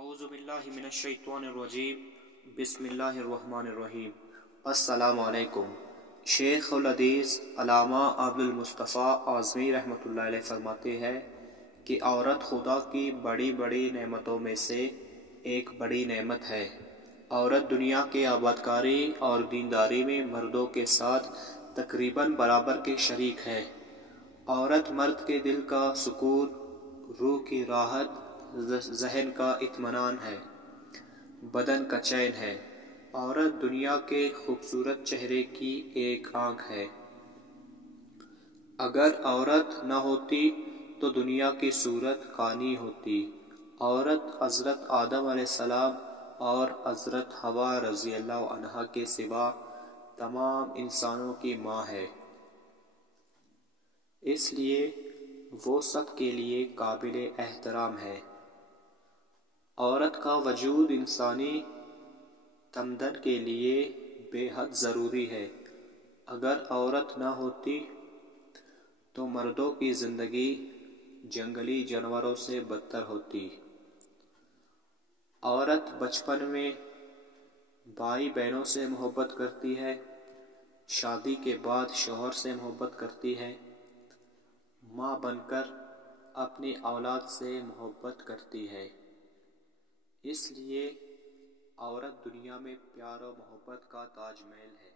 اعوذ باللہ من الشیطان الرجیم بسم اللہ الرحمن الرحیم۔ السلام علیکم۔ شیخ الحدیث علامہ عبدالمصطفیٰ اعظمی رحمۃ اللہ علیہ فرماتے ہیں کہ عورت خدا کی بڑی بڑی نعمتوں میں سے ایک بڑی نعمت ہے۔ عورت دنیا کے آبادکاری اور دینداری میں مردوں کے ساتھ تقریباً برابر کے شریک ہے۔ عورت مرد کے دل کا سکون، روح کی راحت، ذہن کا اطمینان ہے، بدن کا چین ہے۔ عورت دنیا کے خوبصورت چہرے کی ایک آنکھ ہے۔ اگر عورت نہ ہوتی تو دنیا کی صورت کانی ہوتی۔ عورت حضرت آدم علیہ السلام اور حضرت حوا رضی اللہ عنہا کے سوا تمام انسانوں کی ماں ہے، اس لیے وہ سب کے لیے قابل احترام ہے۔ عورت کا وجود انسانی تمدن کے لیے بے حد ضروری ہے۔ اگر عورت نہ ہوتی تو مردوں کی زندگی جنگلی جانوروں سے بدتر ہوتی۔ عورت بچپن میں بھائی بہنوں سے محبت کرتی ہے، شادی کے بعد شوہر سے محبت کرتی ہے، ماں بن کر اپنی اولاد سے محبت کرتی ہے۔ اس لیے عورت دنیا میں پیار و محبت کا تاج محل ہے۔